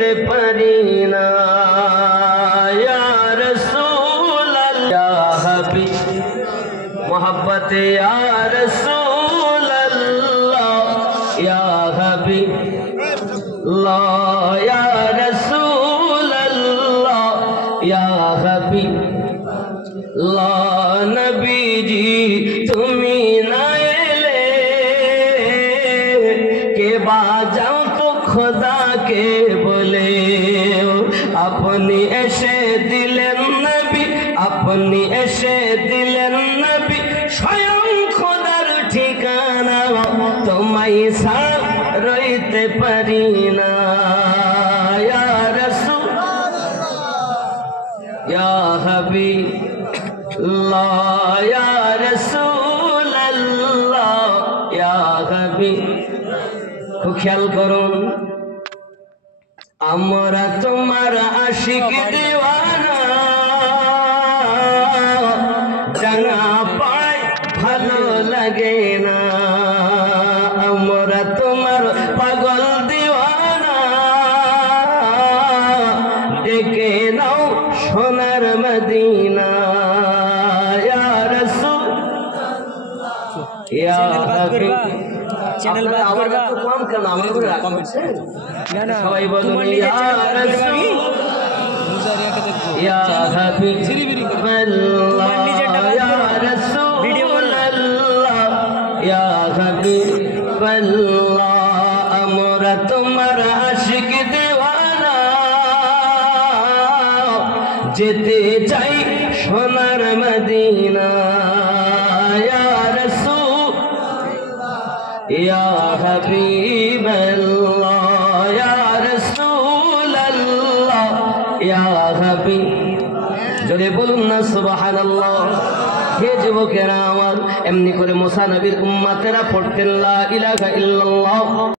রইতে পারি না ইয়া রাসূলুল্লাহ ইয়া হাবিব মোহাব্বতে ইয়া রাসূলুল্লাহ ইয়া হাবিব লা ইয়া রাসূলুল্লাহ ইয়া হাবিব লা নবীজি তুমি না এলে কে বাজাও তো খোদা কে বলে আপনি এসে দিলেন নবী আপনি এসে দিলেন নবী স্বয়ং খোদার ঠিকানা তোমায় ছাড়া রইতে পারি না ইয়া রাসূলুল্লাহ ইয়া হাবিব লা ইয়া রাসূলুল্লাহ ইয়া হাবিব খুব খেয়াল করুন আমরা তোমার আশিক দেওয়ানা জানা পায় ভালো লাগে না আমরা তোমার পাগল দেওয়ানা ডেকে নাও সোনার মদিনা ইয়া রাসূলুল্লাহ ইয়া হাবিব চ্যানেল বাদ করবা তো কম কেন আমার করে কমেন্ট না না সবাই বলুন ইয়া রাসূলুল্লাহ ইয়া হাবিব তোমার নিজেরটা বাদ ইয়া রাসূলুল্লাহ ইয়া হাবিব আমরা তোমার আশিক দেওয়ানা যেতে চাই সোনার মদিনা ইয়া ইয়া হাবিবাল্লাহ ইয়া রাসূলুল্লাহ ইয়া হাবিব জোরে বলুন না সুবহানাল্লাহ হে যুবকেরা আমার এমনি করে মুসা নবীর উম্মতেরা পড়তেন লা ইলাহা ইল্লাল্লাহ